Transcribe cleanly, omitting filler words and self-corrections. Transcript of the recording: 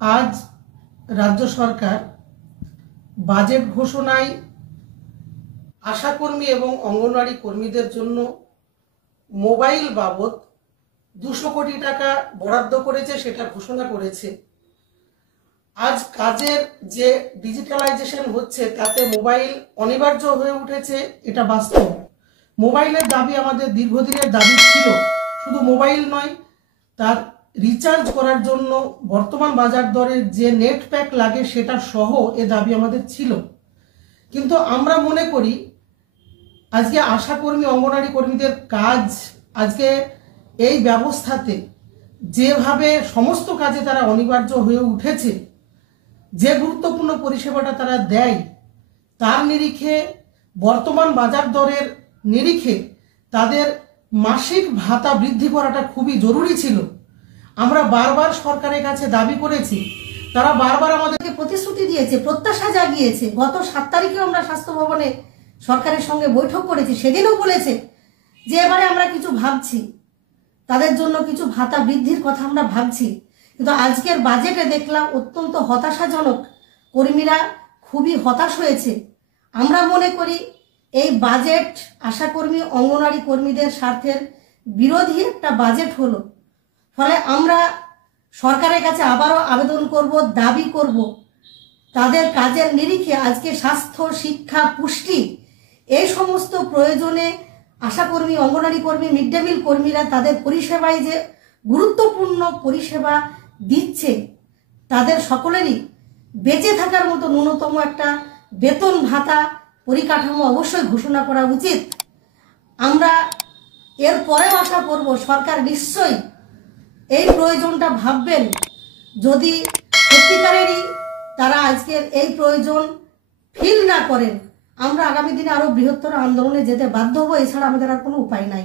আজ রাজ্য সরকার বাজেট ঘোষণায় আশাকর্মী এবং অঙ্গনওয়াড়ি কর্মীদের জন্য মোবাইল বাবদ 200 কোটি টাকা বরাদ্দ করেছে, সেটা ঘোষণা করেছে। আজ কাজের যে ডিজিটালাইজেশন হচ্ছে তাতে মোবাইল অনিবার্য হয়ে উঠেছে, এটা বাস্তব। মোবাইলের দাবি আমাদের দীর্ঘদিনের দাবি ছিল। শুধু মোবাইল নয়, তার রিচার্জ করার জন্য বর্তমান বাজার দরে যে নেট প্যাক লাগে সেটা সহ এ দাবি আমাদের ছিল। কিন্তু আমরা মনে করি আজকে আশাকর্মী অঙ্গনওয়াড়ি কর্মীদের কাজ আজকে এই ব্যবস্থাতে যেভাবে সমস্ত কাজে তারা অনিবার্য হয়ে উঠেছে, যে গুরুত্বপূর্ণ পরিষেবাটা তারা দেয়, তার নিরিখে বর্তমান বাজার দরের নিরিখে তাদের মাসিক ভাতা বৃদ্ধি করাটা খুবই জরুরি ছিল। আমরা বারবার সরকারের কাছে দাবি করেছি, তারা বারবার আমাদেরকে প্রতিশ্রুতি দিয়েছে, প্রত্যাশা জাগিয়েছে। গত 7 তারিখেও আমরা স্বাস্থ্য ভবনে সরকারের সঙ্গে বৈঠক করেছি, সেদিনও বলেছে যে এবারে আমরা কিছু ভাবছি, তাদের জন্য কিছু ভাতা বৃদ্ধির কথা আমরা ভাবছি। কিন্তু আজকের বাজেটে দেখলাম অত্যন্ত হতাশাজনক, কর্মীরা খুবই হতাশ হয়েছে। আমরা মনে করি এই বাজেট আশাকর্মী অঙ্গনওয়াড়ি কর্মীদের স্বার্থের বিরোধী একটা বাজেট হলো। ফলে আমরা সরকারের কাছে আবারও আবেদন করব, দাবি করব, তাদের কাজের নিরিখে আজকে স্বাস্থ্য, শিক্ষা, পুষ্টি এই সমস্ত প্রয়োজনে আশাকর্মী, অঙ্গনওয়াড়ি কর্মী, মিড ডে মিল কর্মীরা তাদের পরিষেবায় যে গুরুত্বপূর্ণ পরিষেবা দিচ্ছে, তাদের সকলেরই বেঁচে থাকার মতো ন্যূনতম একটা বেতন ভাতা পরিকাঠামো অবশ্যই ঘোষণা করা উচিত। আমরা এর পরেও আশা করব সরকার নিশ্চয়ই এই প্রয়োজনটা ভাববেন। যদি সত্যিকারেরই তারা আজকের এই প্রয়োজন ফিল না করেন, আমরা আগামী দিনে আরো বৃহত্তর আন্দোলনে যেতে বাধ্য হব। এছাড়া আমাদের আর কোনো উপায় নাই।